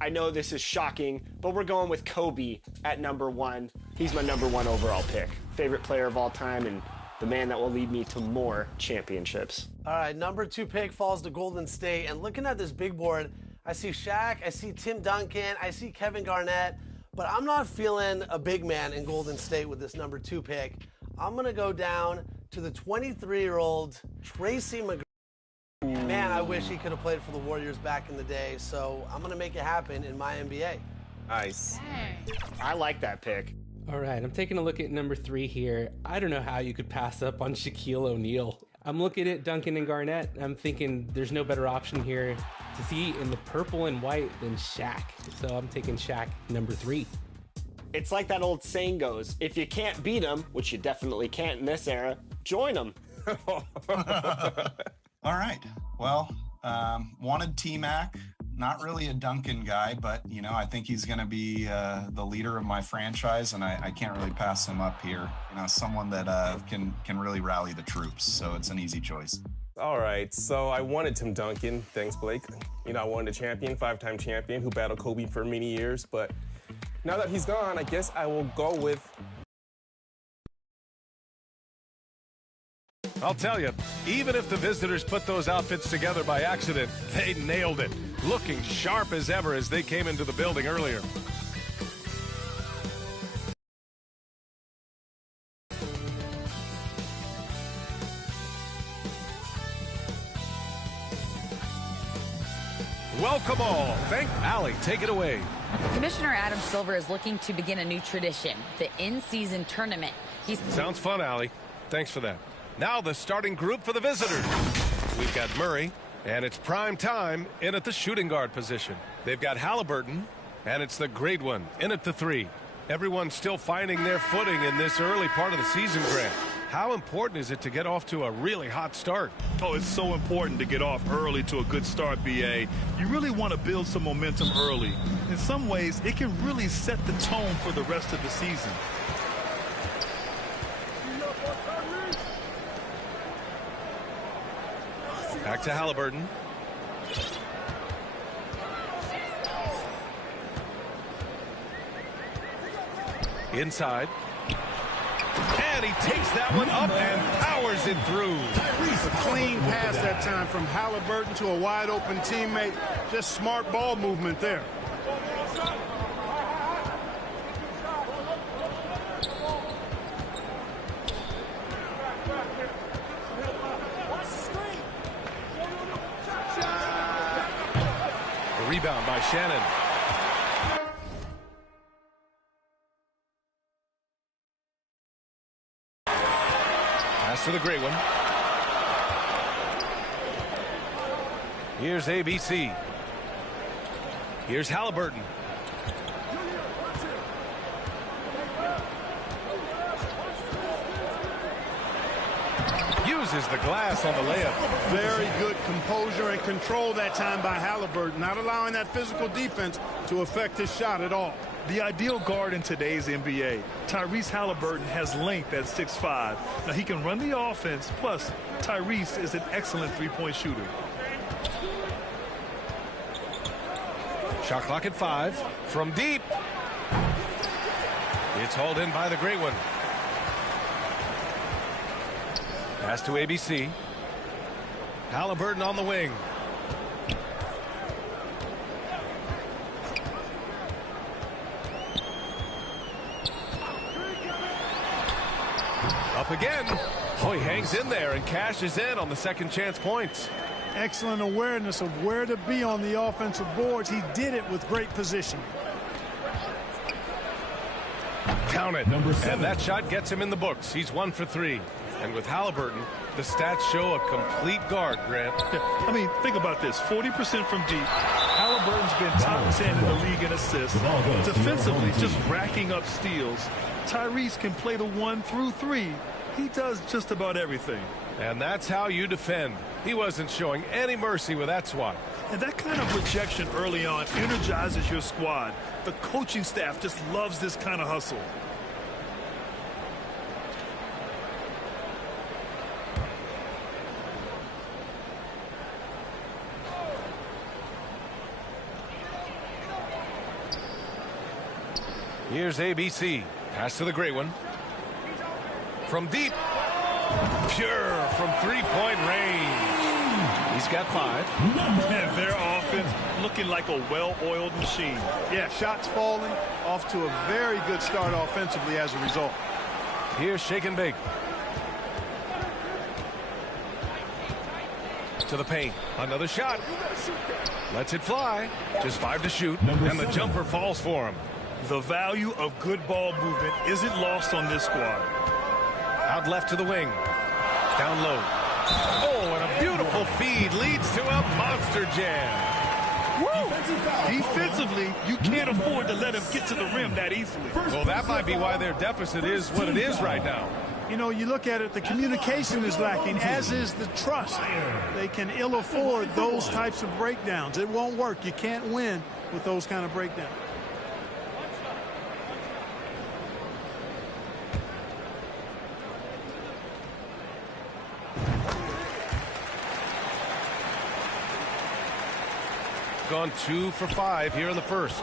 I know this is shocking, but we're going with Kobe at number 1. He's my number 1 overall pick. Favorite player of all time and the man that will lead me to more championships. All right, number 2 pick falls to Golden State. And looking at this big board, I see Shaq, I see Tim Duncan, I see Kevin Garnett, but I'm not feeling a big man in Golden State with this number 2 pick. I'm going to go down to the 23-year-old Tracy McGrady. Man, I wish he could have played for the Warriors back in the day, so I'm going to make it happen in my NBA. Nice. I like that pick. All right, I'm taking a look at number 3 here. I don't know how you could pass up on Shaquille O'Neal. I'm looking at Duncan and Garnett. I'm thinking there's no better option here to see in the purple and white than Shaq. So I'm taking Shaq number 3. It's like that old saying goes, if you can't beat them, which you definitely can't in this era, join them. All right. Well, wanted T-Mac. Not really a Duncan guy, but, you know, I think he's going to be the leader of my franchise, and I can't really pass him up here. You know, someone that can really rally the troops, so it's an easy choice. All right, so I wanted Tim Duncan. Thanks, Blake. You know, I wanted a champion, 5-time champion, who battled Kobe for many years, but now that he's gone, I guess I will go with... I'll tell you, even if the visitors put those outfits together by accident, they nailed it. Looking sharp as ever as they came into the building earlier. Welcome all. Thank Allie. Take it away. Commissioner Adam Silver is looking to begin a new tradition, the in-season tournament. Sounds fun, Allie. Thanks for that. Now the starting group for the visitors. We've got Murray, and it's prime time in at the shooting guard position. They've got Halliburton, and it's the great one in at the 3. Everyone's still finding their footing in this early part of the season, Grant. How important is it to get off to a really hot start? Oh, it's so important to get off early to a good start, B.A. You really want to build some momentum early. In some ways, it can really set the tone for the rest of the season. Back to Halliburton. Inside. And he takes that one up and powers it through. A clean pass that time from Halliburton to a wide open teammate. Just smart ball movement there. The rebound by Shannon. Pass to the great one. Here's ABC. Here's Halliburton. Uses the glass on the layup. Very good composure and control that time by Halliburton, not allowing that physical defense to affect his shot at all. The ideal guard in today's NBA, Tyrese Halliburton, has length at 6'5". Now, he can run the offense, plus Tyrese is an excellent three-point shooter. Shot clock at 5. From deep. It's hauled in by the great one. Pass to ABC. Halliburton on the wing. Up again. Oh, he hangs in there and cashes in on the second chance points. Excellent awareness of where to be on the offensive boards. He did it with great position. Count it. And that shot gets him in the books. He's 1 for 3. And with Halliburton, the stats show a complete guard, Grant. Yeah, I mean, think about this. 40% from deep. Halliburton's been top 10 in the league in assists. Defensively, just racking up steals. Tyrese can play the 1 through 3. He does just about everything. And that's how you defend. He wasn't showing any mercy with that swat. And that kind of rejection early on energizes your squad. The coaching staff just loves this kind of hustle. Here's ABC. Pass to the gray one. From deep. Pure from three-point range. He's got 5. And their offense looking like a well-oiled machine. Yeah, shots falling, off to a very good start offensively as a result. Here's shake and bake. To the paint. Another shot. Lets it fly. Just 5 to shoot. And the jumper falls for him. The value of good ball movement isn't lost on this squad. Out left to the wing. Down low. Oh, and a beautiful feed leads to a monster jam. Woo! Defensively, you can't afford to let him get to the rim that easily. Well, that might be why their deficit is what it is right now. You know, you look at it, the communication is lacking, as is the trust. They can ill afford those types of breakdowns. It won't work. You can't win with those kind of breakdowns. Gone 2 for 5 here in the first.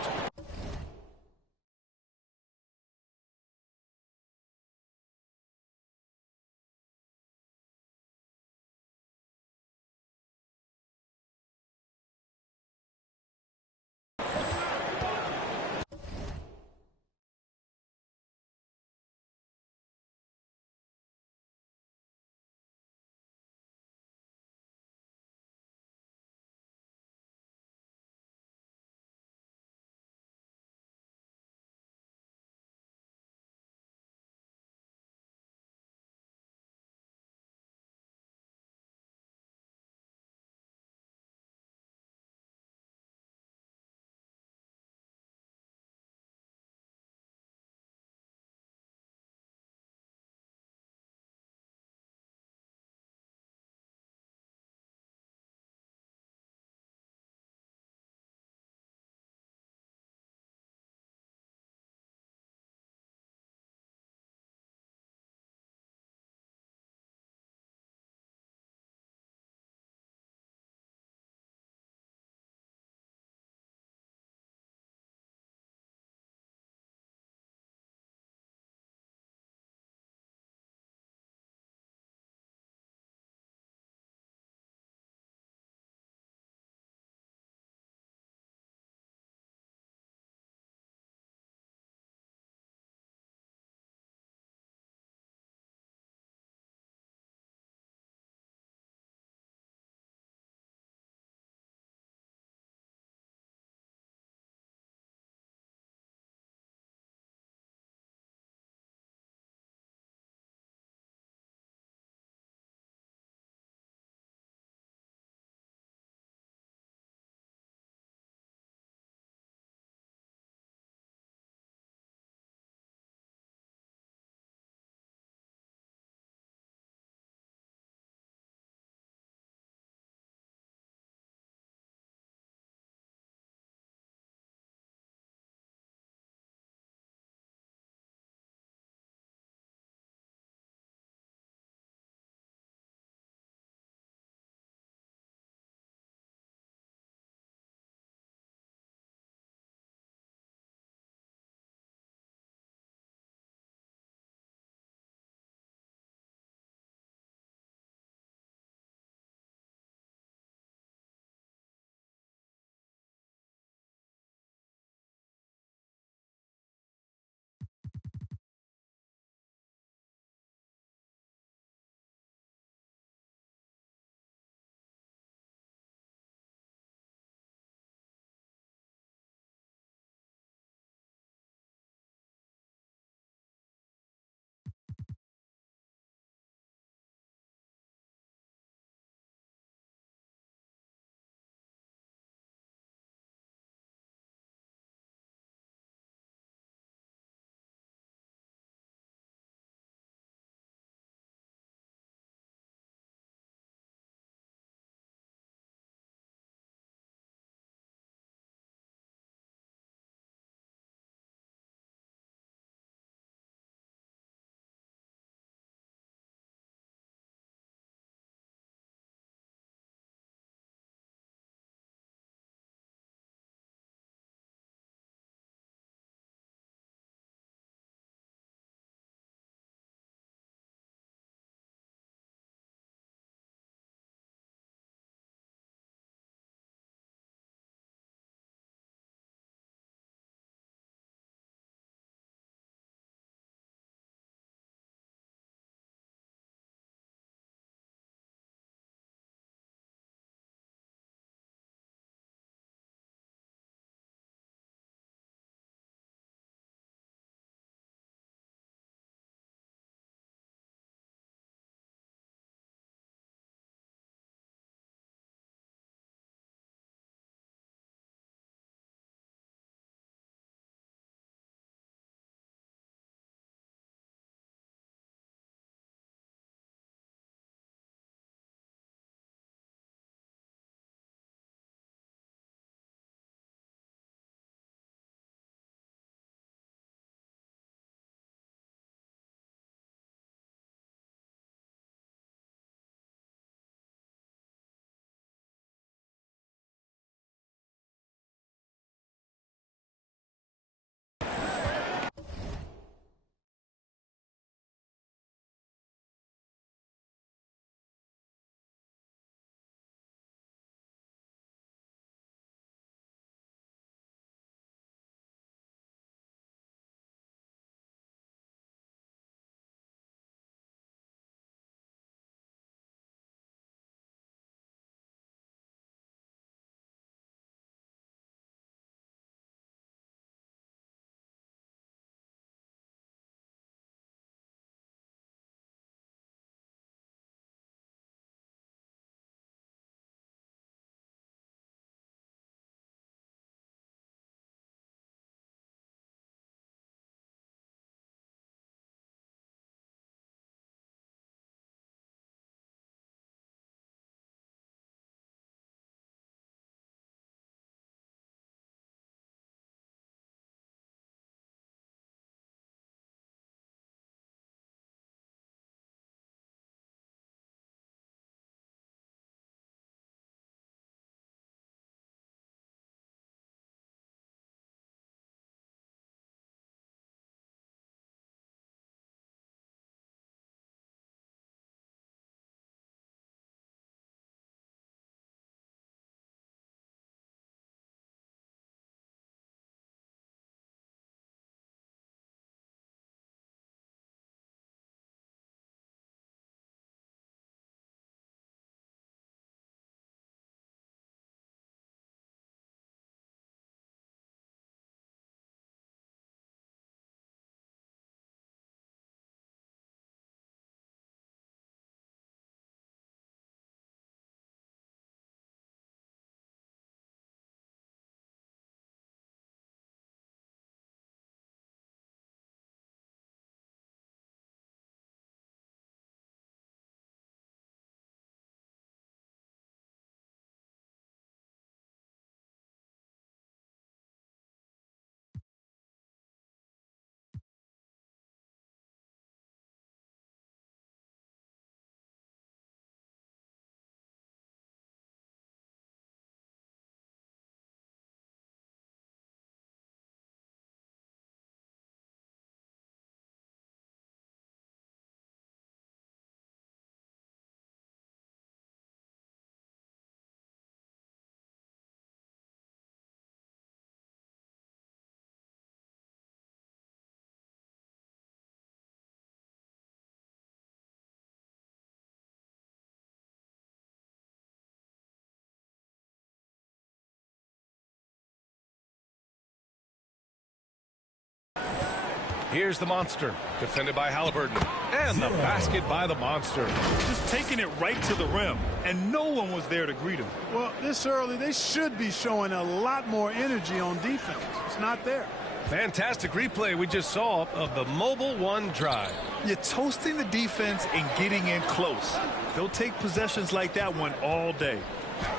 Here's the monster, defended by Halliburton. And the basket by the monster. Just taking it right to the rim, and no one was there to greet him. Well, this early, they should be showing a lot more energy on defense. It's not there. Fantastic replay we just saw of the mobile one drive. You're toasting the defense and getting in close. They'll take possessions like that one all day.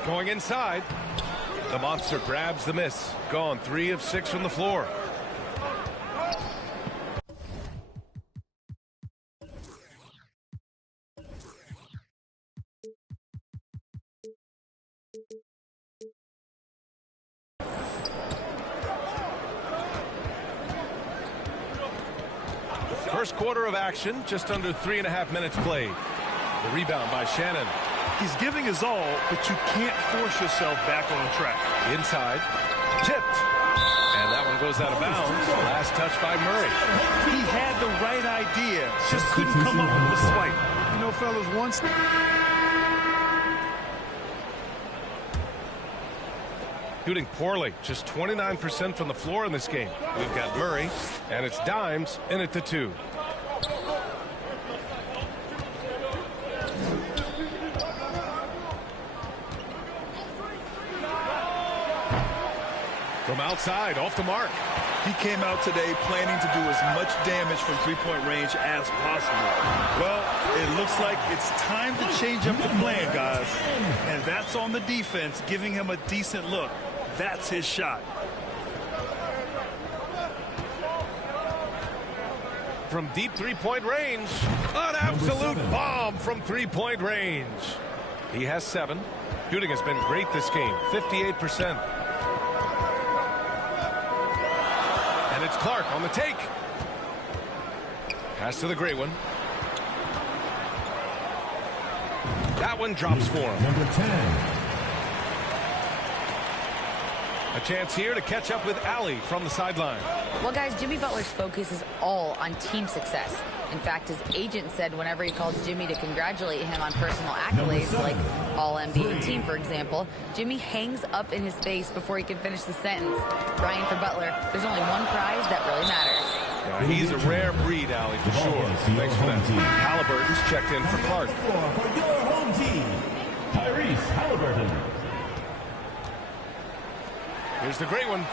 Going inside. The monster grabs the miss. Gone 3 of 6 from the floor. First quarter of action, just under 3.5 minutes played. The rebound by Shannon. He's giving his all, but you can't force yourself back on track. Inside, tipped. And that one goes out of bounds. Last touch by Murray. He had the right idea, just couldn't come up with the swipe. You know, fellas, once... Shooting poorly, just 29% from the floor in this game. We've got Murray, and it's Dimes in at the 2. From outside, off the mark. He came out today planning to do as much damage from three-point range as possible. Well, it looks like it's time to change up the plan, guys. And that's on the defense, giving him a decent look. That's his shot. From deep three-point range, an absolute bomb from three-point range. He has 7. Shooting has been great this game, 58%. And it's Clark on the take. Pass to the great one. That one drops for him. Number 10. A chance here to catch up with Allie from the sideline. Well, guys, Jimmy Butler's focus is all on team success. In fact, his agent said whenever he calls Jimmy to congratulate him on personal accolades, like All-NBA team, for example, Jimmy hangs up in his face before he can finish the sentence. Ryan, for Butler, there's only one prize that really matters. Yeah, he's a rare breed, Allie, for sure. Thanks for that. Halliburton's checked in for Clark. For your home team, Tyrese Halliburton. Here's the great one.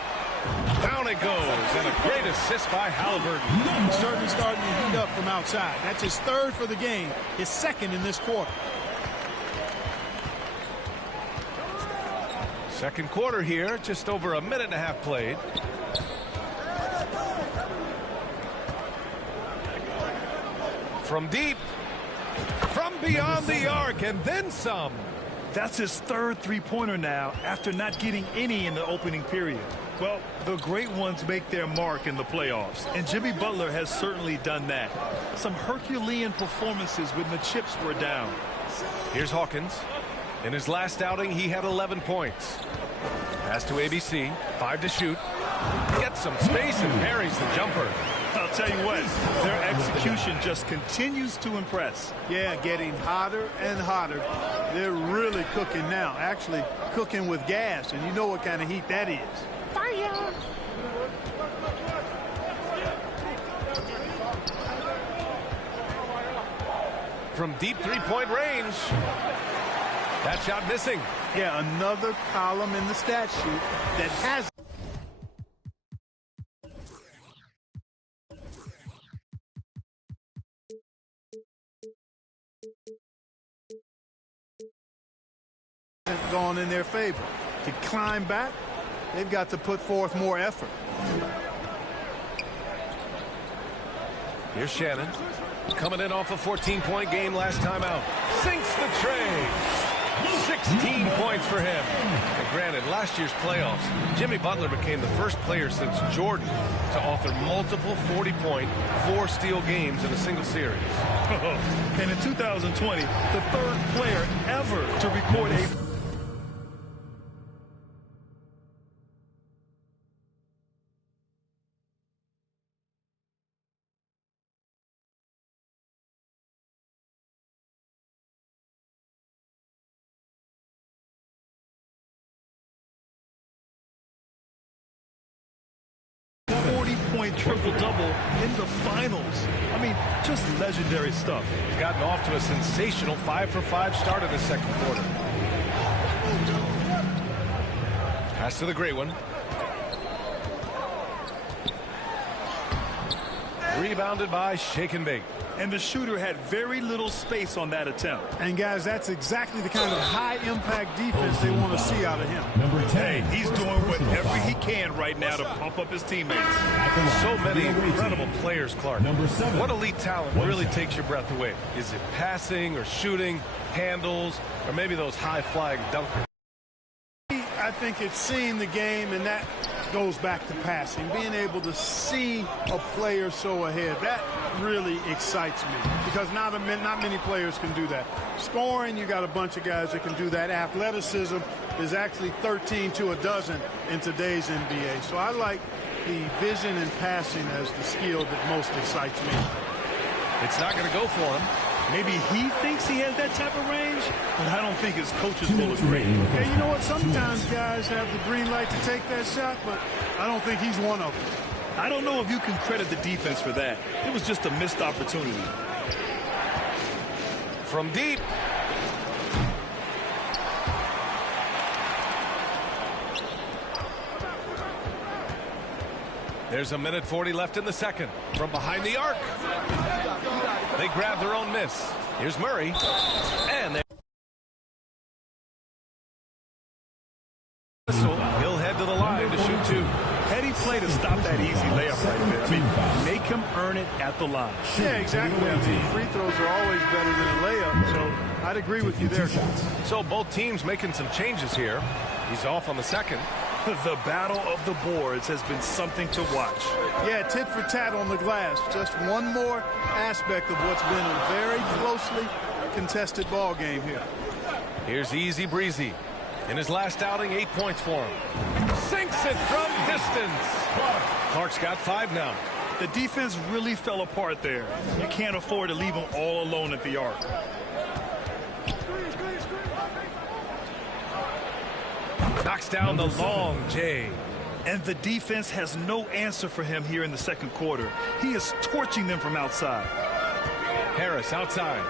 Down it goes, and a great assist by Halliburton. Certainly starting to heat up from outside. That's his 3rd for the game, his 2nd in this quarter. Second quarter here, just over 1.5 minutes played. From deep, from beyond the arc, and then some. That's his 3rd three-pointer now after not getting any in the opening period. Well, the great ones make their mark in the playoffs, and Jimmy Butler has certainly done that. Some Herculean performances when the chips were down. Here's Hawkins. In his last outing, he had 11 points. Pass to ABC, 5 to shoot. Gets some space and parries the jumper. I'll tell you what, their execution just continues to impress. Yeah, getting hotter and hotter. They're really cooking now, actually cooking with gas, and you know what kind of heat that is. Fire! From deep three-point range. That shot missing. Yeah, another column in the stat sheet that has gone in their favor. To climb back, they've got to put forth more effort. Here's Shannon. Coming in off a 14-point game last time out. Sinks the tray. 16 points for him. And granted, last year's playoffs, Jimmy Butler became the first player since Jordan to author multiple 40-point, 4-steal games in a single series. And in 2020, the 3rd player ever to record a 30-point triple-double in the finals. I mean, just legendary stuff. He's gotten off to a sensational 5-for-5 start in the second quarter. Pass to the gray one. Rebounded by Shake and Bake. And the shooter had very little space on that attempt. And, guys, that's exactly the kind of high-impact defense they want to see out of him. Hey, he's doing whatever he can right now to pump up his teammates. So many incredible players, Clark. What elite talent really takes your breath away? Is it passing or shooting, handles, or maybe those high-flying dunkers? I think it's seeing the game, and that goes back to passing. Being able to see a player so ahead, that really excites me because not many players can do that. Scoring, you got a bunch of guys that can do that. Athleticism is actually 13 to a dozen in today's NBA. So I like the vision and passing as the skill that most excites me. It's not going to go for him. Maybe he thinks he has that type of range, but I don't think his coaches will agree. Yeah, you know what? Sometimes guys have the green light to take that shot, but I don't think he's one of them. I don't know if you can credit the defense for that. It was just a missed opportunity. From deep. There's a minute 40 left in the second. From behind the arc. They grab their own miss. Here's Murray. And he'll head to the line to shoot two. Heady play to stop that easy layup right there. I mean, make him earn it at the line. Yeah, exactly. I mean, free throws are always better than a layup, so I'd agree with you there. So both teams making some changes here. He's off on the second. The battle of the boards has been something to watch. Yeah, tit for tat on the glass. Just one more aspect of what's been a very closely contested ball game here. Here's Easy Breezy. In his last outing, 8 points for him. Sinks it from distance. Clark's got 5 now. The defense really fell apart there. You can't afford to leave him all alone at the arc. Knocks down the long J. And the defense has no answer for him here in the second quarter. He is torching them from outside. Harris outside.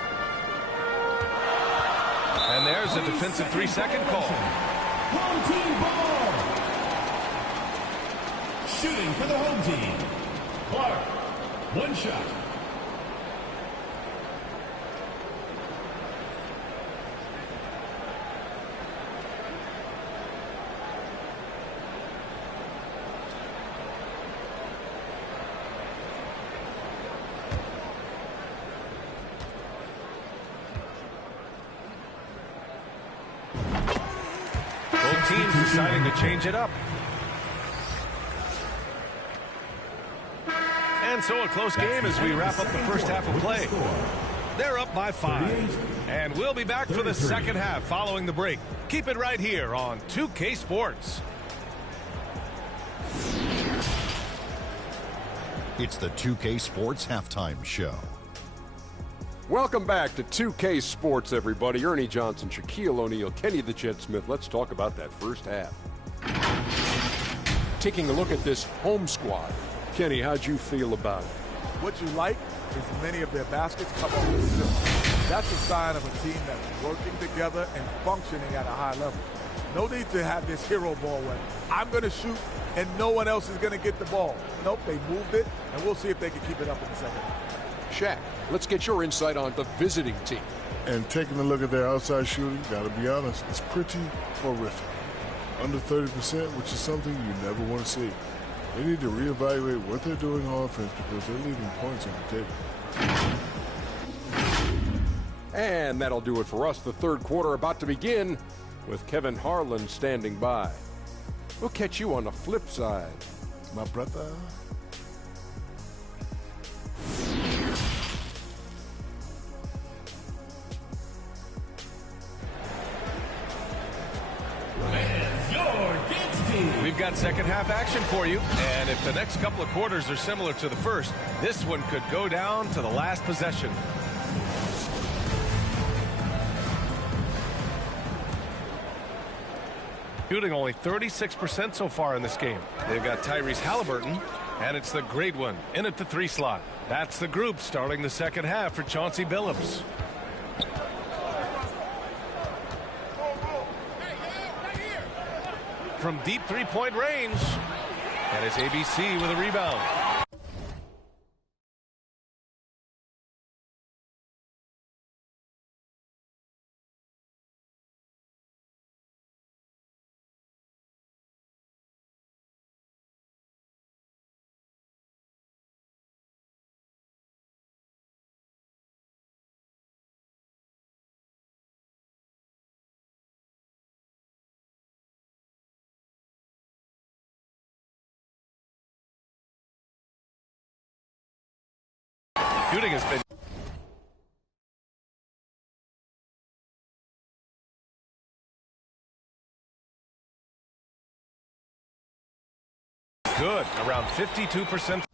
And there's a defensive 3-second call. Home team ball. Shooting for the home team. Clark, one shot. Teams deciding to change it up. And so a close game as we wrap up the first half of play. They're up by 5. And we'll be back for the second half following the break. Keep it right here on 2K Sports. It's the 2K Sports Halftime Show. Welcome back to 2K Sports, everybody. Ernie Johnson, Shaquille O'Neal, Kenny the Jet Smith. Let's talk about that first half. Taking a look at this home squad. Kenny, how'd you feel about it? What you like is many of their baskets come off the zip. That's a sign of a team that's working together and functioning at a high level. No need to have this hero ball where I'm going to shoot and no one else is going to get the ball. Nope, they moved it, and we'll see if they can keep it up in the second half. Shaq, let's get your insight on the visiting team. And taking a look at their outside shooting, gotta be honest, it's pretty horrific. Under 30%, which is something you never want to see. They need to reevaluate what they're doing on offense because they're leaving points on the table. And that'll do it for us. The third quarter about to begin with Kevin Harlan standing by. We'll catch you on the flip side. My brother. We've got second half action for you, and if the next couple of quarters are similar to the first, this one could go down to the last possession. Shooting only 36% so far in this game. They've got Tyrese Halliburton And it's the great one in at the 3 slot. That's the group starting the second half for Chauncey Billups. From deep 3-point range. And it's ABC with a rebound. Shooting has been good, around 52%.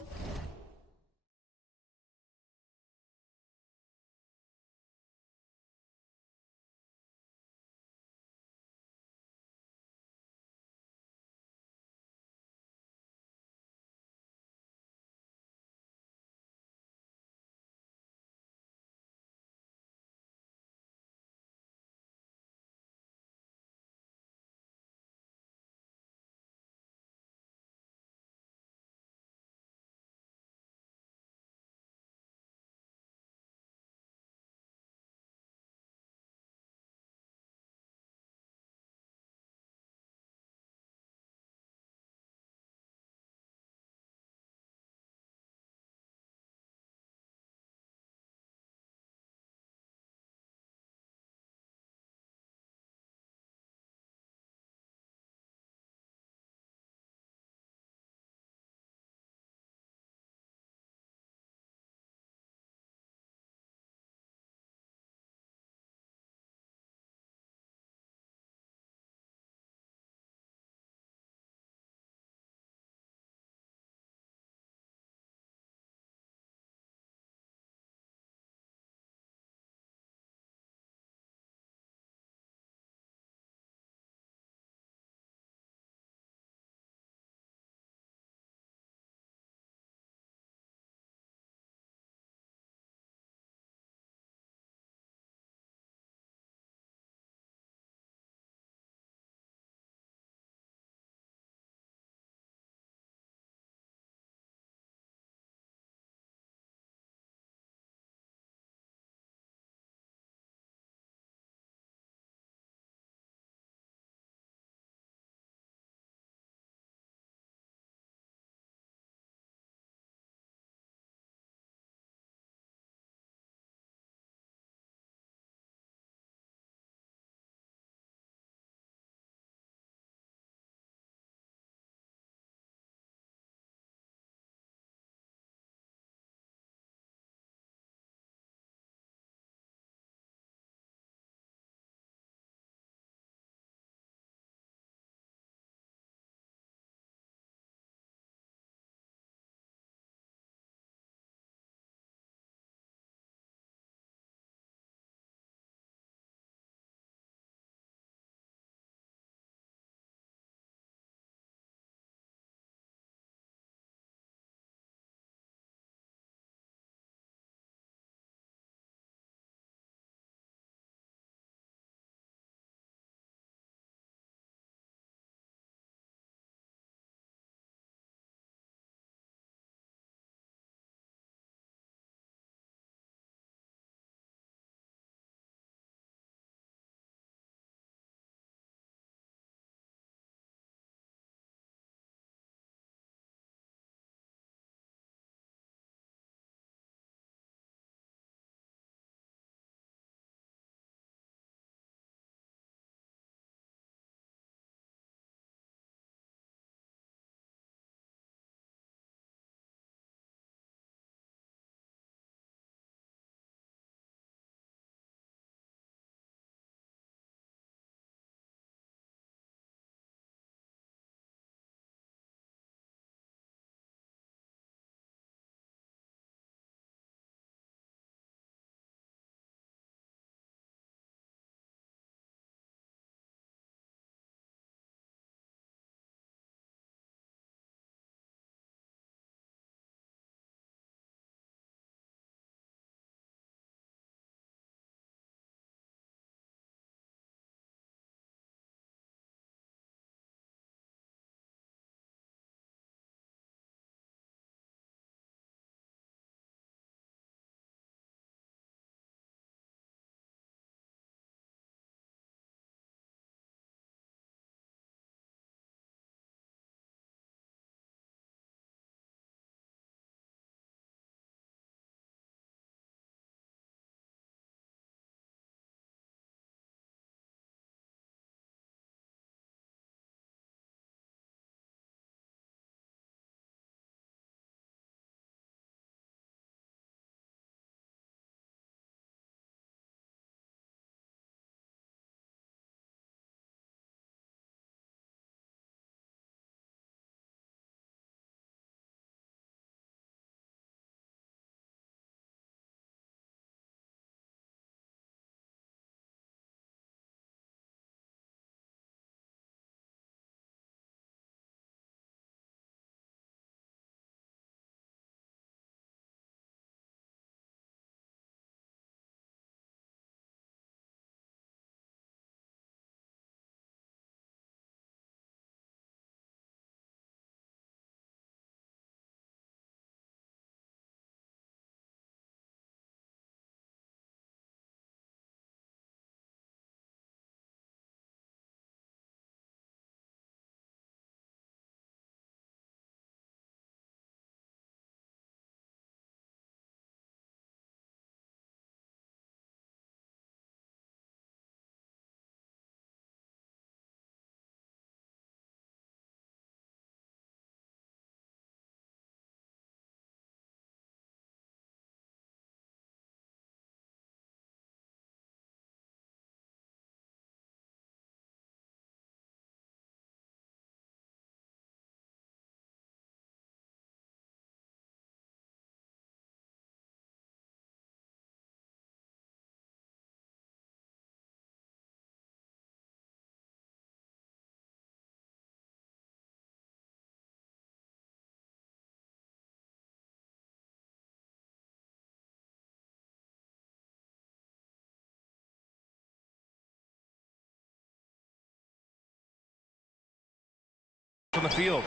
from the field.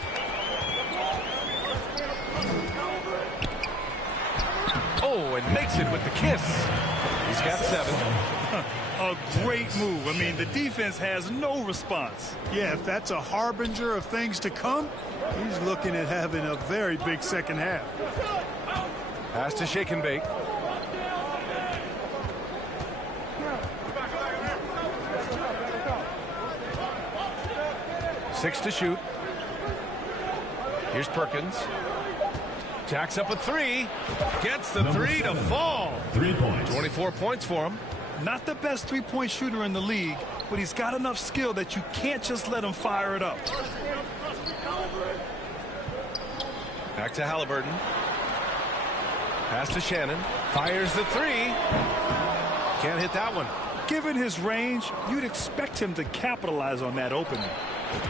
Oh, and makes it with the kiss. He's got 7. A great move. I mean, the defense has no response. Yeah, if that's a harbinger of things to come, he's looking at having a very big second half. Pass to shake and bake. Six to shoot. Here's Perkins. Jacks up a 3. Gets the 3 to fall. 3 points. 24 points for him. Not the best three-point shooter in the league, but he's got enough skill that you can't just let him fire it up. Back to Halliburton. Pass to Shannon. Fires the 3. Can't hit that one. Given his range, you'd expect him to capitalize on that opening.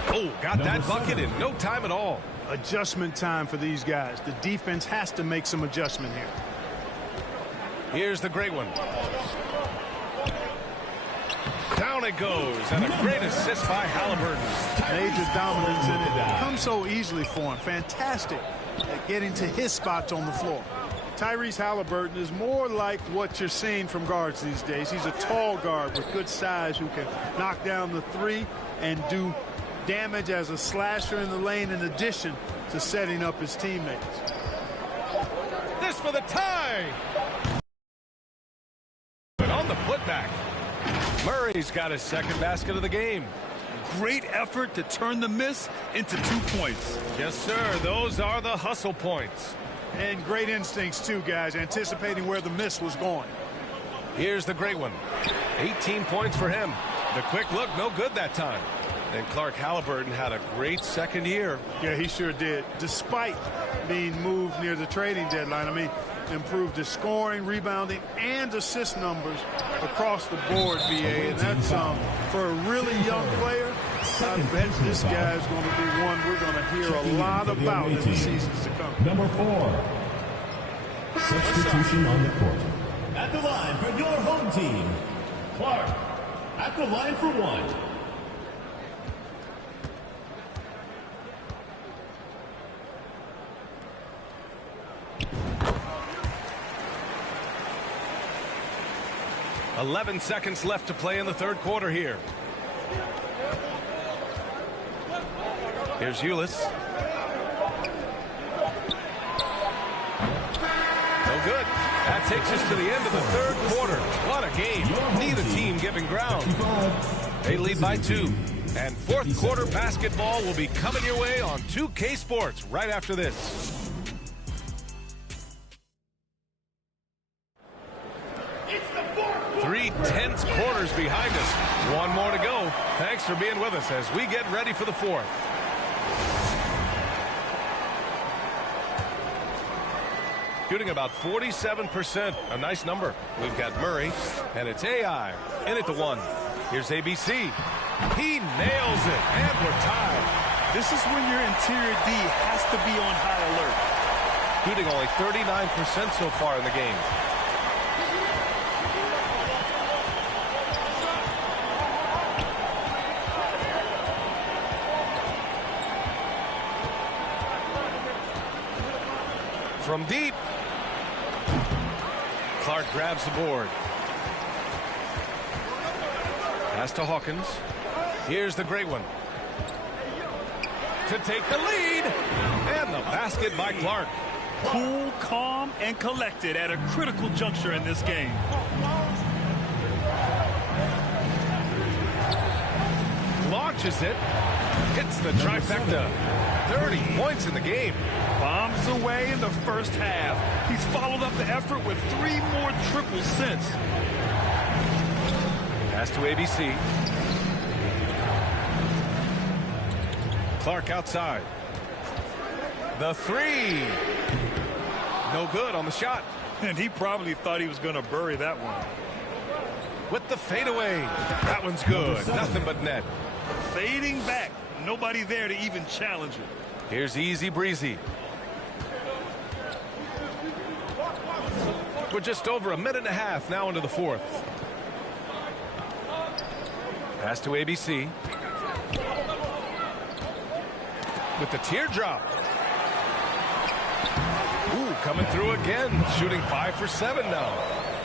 Oh, got that bucket in no time at all. Adjustment time for these guys. The defense has to make some adjustment here. Here's the great one. Down it goes, and a great assist by Halliburton. Major dominance in it. Comes so easily for him. Fantastic at getting to his spots on the floor. Tyrese Halliburton is more like what you're seeing from guards these days. He's a tall guard with good size who can knock down the 3 and do damage as a slasher in the lane in addition to setting up his teammates. This for the tie. But on the putback, Murray's got his second basket of the game. Great effort to turn the miss into 2 points. Yes, sir. Those are the hustle points. And great instincts, too, guys, anticipating where the miss was going. Here's the great one. 18 points for him. The quick look, no good that time. And Clark Halliburton had a great second year. Yeah, he sure did. Despite being moved near the trading deadline, I mean, improved his scoring, rebounding, and assist numbers across the board, BA. And that's for a really young player. I bet this guy's going to be one we're going to hear a lot about in the seasons to come. Number 4. Substitution on the court. At the line for your home team, Clark. At the line for 1. $11 seconds left to play in the third quarter here. Here's Ulis. No good. That takes us to the end of the third quarter. What a game. Neither team giving ground. They lead by 2. And fourth quarter basketball will be coming your way on 2K Sports right after this. Three tense quarters behind us. One more to go. Thanks for being with us as we get ready for the fourth. Shooting about 47%. A nice number. We've got Murray, and it's AI in at the 1. Here's ABC. He nails it, and we're tied. This is when your interior D has to be on high alert. Shooting only 39% so far in the game. From deep, Clark grabs the board. Pass to Hawkins. Here's the great one. To take the lead. And the basket by Clark. Cool, calm, and collected at a critical juncture in this game. Launches it. Hits the trifecta. 30 points in the game. Bombs away in the first half. He's followed up the effort with 3 more triples since. Pass to ABC. Clark outside. The 3. No good on the shot. And he probably thought he was going to bury that one. With the fadeaway. That one's good. Nothing but net. Fading back. Nobody there to even challenge it. Here's Easy Breezy. We're just over a minute and a half now into the fourth. Pass to ABC. with the teardrop. Ooh, coming through again, shooting 5 for 7 now.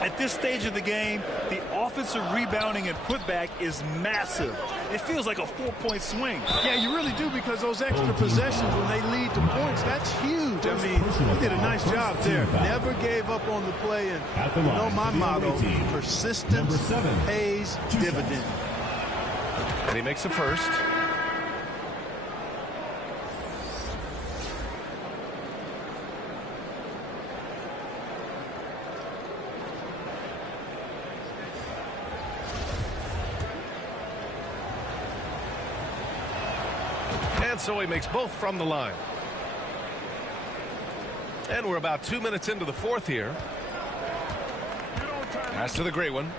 At this stage of the game, the offensive rebounding and putback is massive. It feels like a 4-point swing. Yeah, you really do, because those extra possessions, when they lead to points, that's huge. I mean, he did a nice job there. Never gave up on the play. And you know my motto, persistence pays dividends. And he makes the first. And so he makes both from the line. And we're about 2 minutes into the fourth here. Pass to the great one.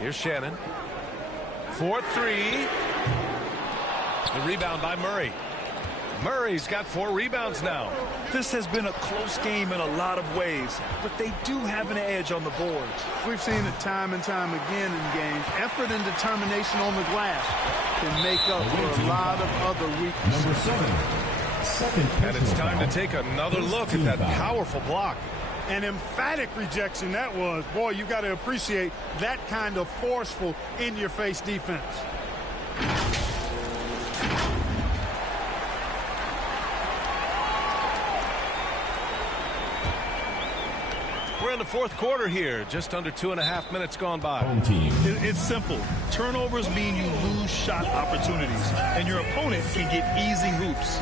Here's Shannon. 4-3. The rebound by Murray. Murray's got 4 rebounds now. This has been a close game in a lot of ways, but they do have an edge on the boards. We've seen it time and time again in games. Effort and determination on the glass can make up for a lot of other weaknesses. And it's time to take another look at that powerful block. An emphatic rejection that was. Boy, you got to appreciate that kind of forceful, in-your-face defense. We're in the fourth quarter here. Just under 2.5 minutes gone by. It's simple. Turnovers mean you lose shot opportunities, and your opponent can get easy hoops.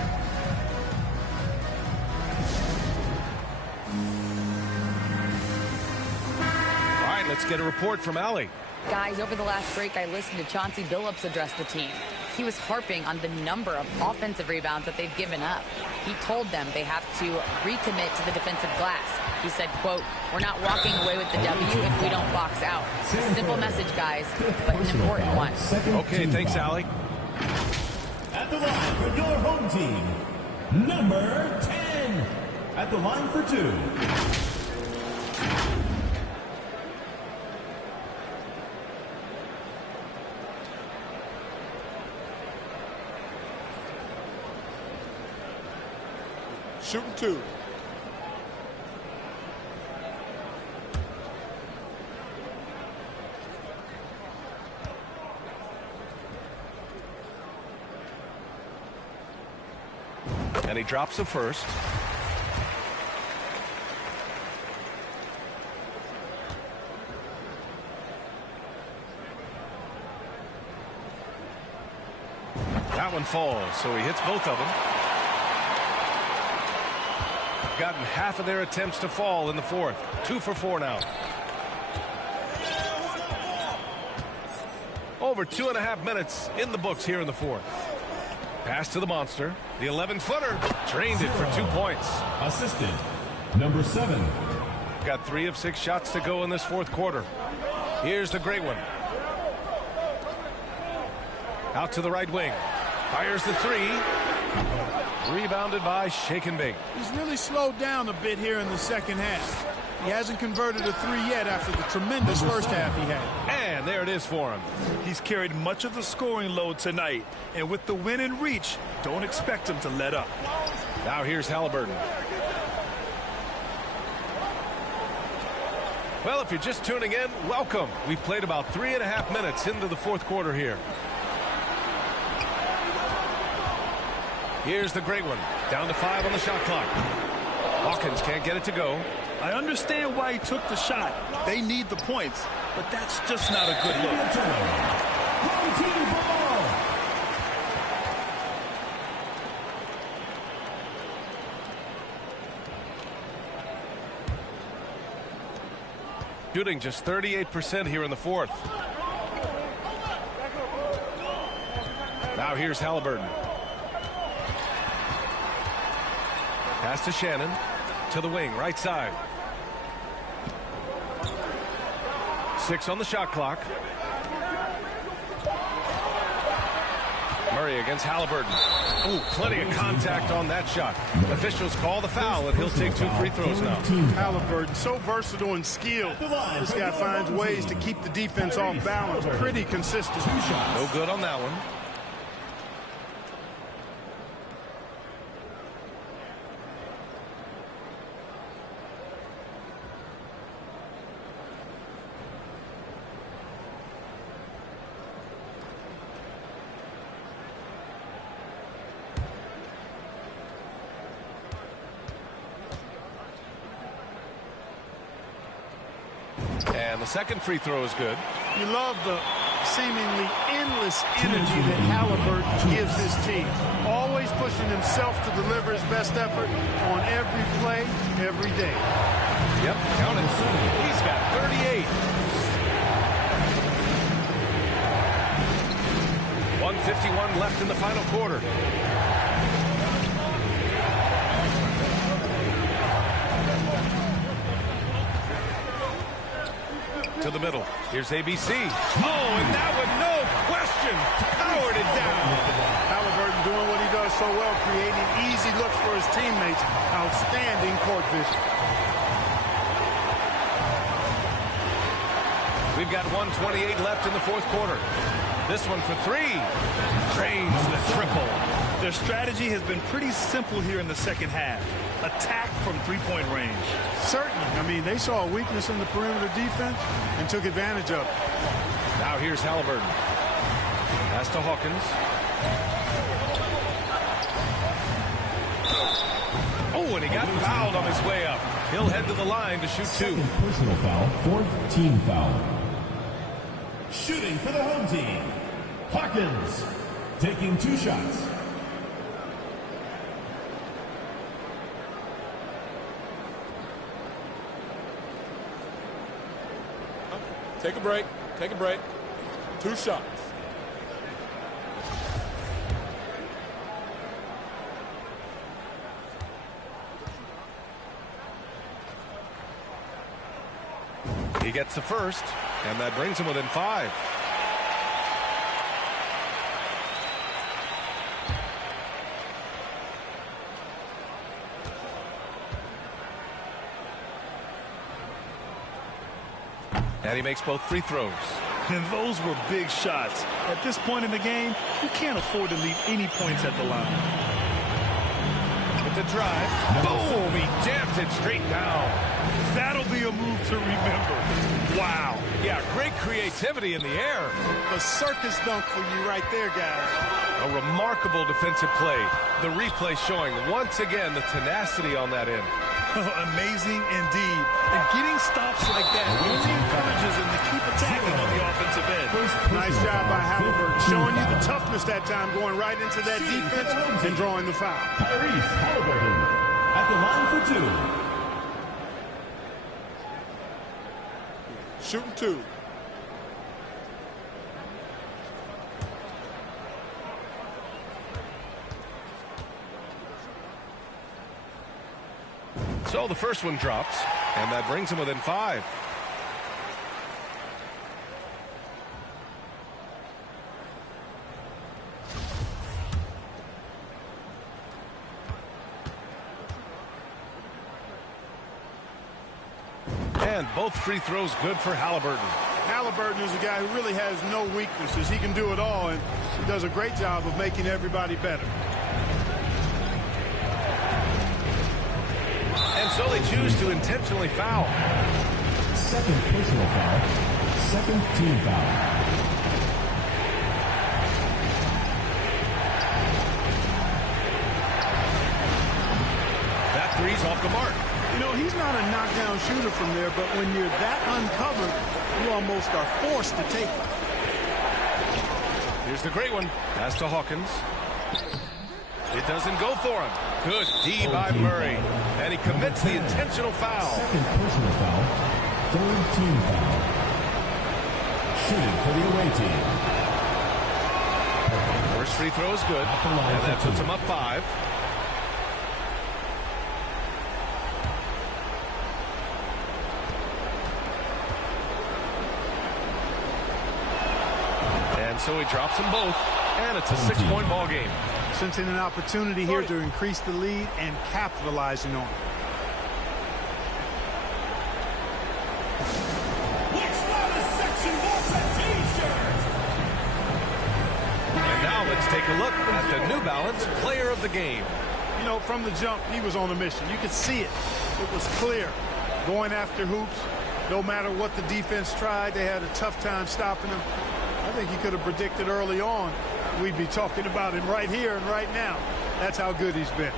All right, let's get a report from Allie. Guys, over the last break, I listened to Chauncey Billups address the team. He was harping on the number of offensive rebounds that they've given up. He told them they have to recommit to the defensive glass. He said, quote, "We're not walking away with the W if we don't box out." A simple message, guys, but an important one. Okay, thanks, Allie. At the line for your home team, number 10. At the line for 2. Shooting 2. And he drops the first. That one falls, so he hits both of them. Gotten half of their attempts to fall in the fourth. 2 for 4 now. Over 2.5 minutes in the books here in the fourth. Pass to the monster. The 11-footer drained it for 2 points. Assistant, number 7. Got 3 of 6 shots to go in this fourth quarter. Here's the great one. Out to the right wing. Fires the 3. Rebounded by Shake and Bake. He's really slowed down a bit here in the second half. He hasn't converted a 3 yet after the tremendous first half he had. And there it is for him. He's carried much of the scoring load tonight, and with the win in reach, don't expect him to let up. Now here's Halliburton. Well, if you're just tuning in, welcome. We've played about 3.5 minutes into the fourth quarter here. Here's the great one. Down to 5 on the shot clock. Hawkins can't get it to go. I understand why he took the shot. They need the points, but that's just not a good look. Shooting just 38% here in the fourth. Now here's Halliburton. Pass to Shannon. To the wing, right side. 6 on the shot clock. Murray against Halliburton. Ooh, plenty of contact on that shot. Officials call the foul, and he'll take 2 free throws now. Halliburton, so versatile and skilled. This guy finds ways to keep the defense off balance. Pretty consistent. No good on that one. And the second free throw is good. You love the seemingly endless energy that Halliburton gives his team. Always pushing himself to deliver his best effort on every play, every day. Yep, count it. He's got 38. 1:51 left in the final quarter. To the middle. Here's ABC. Oh, and that one, no question, powered it down. Halliburton doing what he does so well, creating easy looks for his teammates. Outstanding court vision. We've got 1:28 left in the fourth quarter. This one for three. Drains the triple. Their strategy has been pretty simple here in the second half. Attack from three-point range. Certainly. I mean, they saw a weakness in the perimeter defense and took advantage of it. Now here's Halliburton. Pass to Hawkins. Oh, and he got fouled on his way up. He'll head to the line to shoot two. Second personal foul, fourth team foul. Shooting for the home team, Hawkins, taking 2 shots. Take a break. Take a break. 2 shots. He gets the first, and that brings him within 5. And he makes both free throws. And those were big shots. At this point in the game, you can't afford to leave any points at the line. With the drive, boom, he jams it straight down. That'll be a move to remember. Wow. Yeah, great creativity in the air. A circus dunk for you right there, guys. A remarkable defensive play. The replay showing once again the tenacity on that end. Amazing indeed. And getting stops like that only encourages him to keep attacking on the offensive end. Nice job by Halliburton, showing you the toughness that time, going right into that defense and drawing the foul. Tyrese Halliburton at the line for 2. Shooting 2. So the first one drops, and that brings him within 5. And both free throws good for Halliburton. Halliburton is a guy who really has no weaknesses. He can do it all, and he does a great job of making everybody better. And so they choose to intentionally foul. Second personal foul, second team foul. That three's off the mark. You know, he's not a knockdown shooter from there, but when you're that uncovered, you almost are forced to take it. Here's the great one. Pass to Hawkins. It doesn't go for him. Good D by Murray. And he commits the intentional foul. Second personal foul, third team foul. Shooting for the away team. First free throw is good. And that puts him up 5. And so he drops them both. And it's a 6-point ball game. Sensing an opportunity here to increase the lead and capitalizing on it. And now let's take a look at the New Balance player of the game. You know, from the jump, he was on a mission. You could see it. It was clear. Going after hoops, no matter what the defense tried, they had a tough time stopping him. I think he could have predicted early on we'd be talking about him right here and right now. That's how good he's been.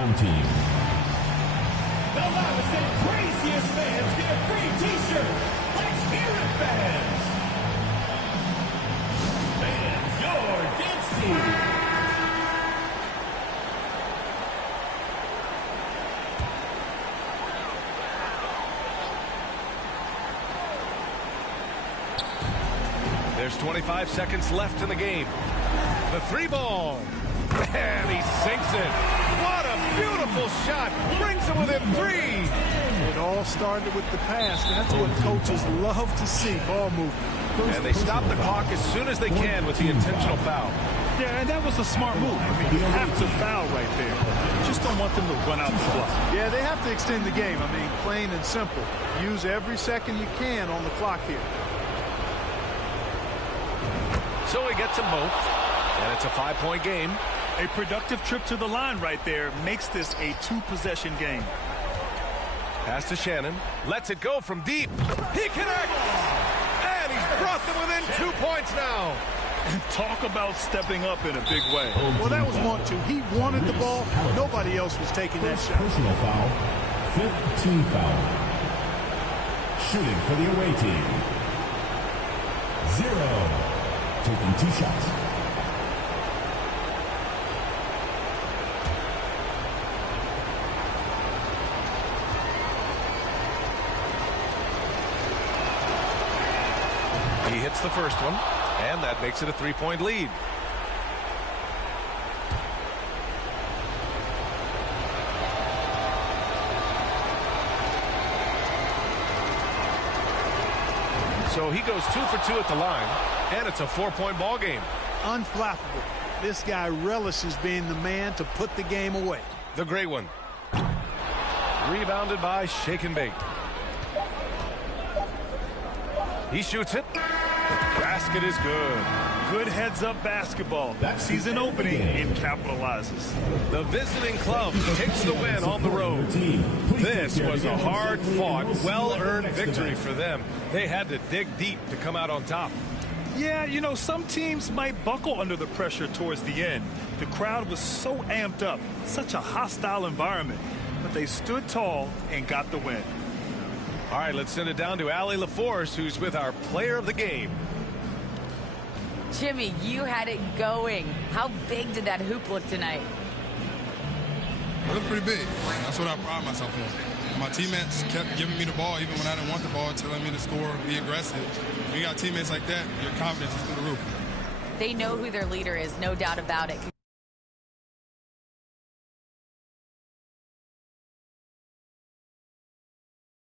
home team. The loudest and craziest fans get a free t-shirt. Let's hear it, fans. Fans, your dance team. There's 25 seconds left in the game. The three ball. And he sinks it. What a beautiful shot. Brings it within 3. It all started with the pass. That's what coaches love to see, ball movement. And they stop the clock as soon as they can with the intentional foul. Yeah, and that was a smart move. I mean, you have to foul right there. You just don't want them to run out the clock. Yeah, they have to extend the game. I mean, plain and simple. Use every second you can on the clock here. So he gets them both, and it's a 5-point game. A productive trip to the line right there makes this a 2-possession game. Pass to Shannon. Lets it go from deep. He connects! And he's brought them within 2 points now. And talk about stepping up in a big way. Well, that was want to. He wanted the ball. Nobody else was taking that shot. Personal foul. 5th team foul. Shooting for the away team. 0. Taking 2 shots. He hits the first one, and that makes it a 3-point lead. So he goes 2 for 2 at the line, and it's a 4-point ball game. Unflappable. This guy relishes being the man to put the game away. The great one. Rebounded by Shake and Bake. He shoots it. The basket is good. Good heads-up basketball. Sees an opening and capitalizes. The visiting club takes the win on the road. This was a hard-fought, well-earned victory for them. They had to dig deep to come out on top. Yeah, you know, some teams might buckle under the pressure towards the end. The crowd was so amped up, such a hostile environment. But they stood tall and got the win. All right, let's send it down to Allie LaForce, who's with our player of the game. Jimmy, you had it going. How big did that hoop look tonight? It looked pretty big. That's what I pride myself on. My teammates kept giving me the ball even when I didn't want the ball, telling me to score, be aggressive. When you got teammates like that, your confidence is through the roof. They know who their leader is, no doubt about it.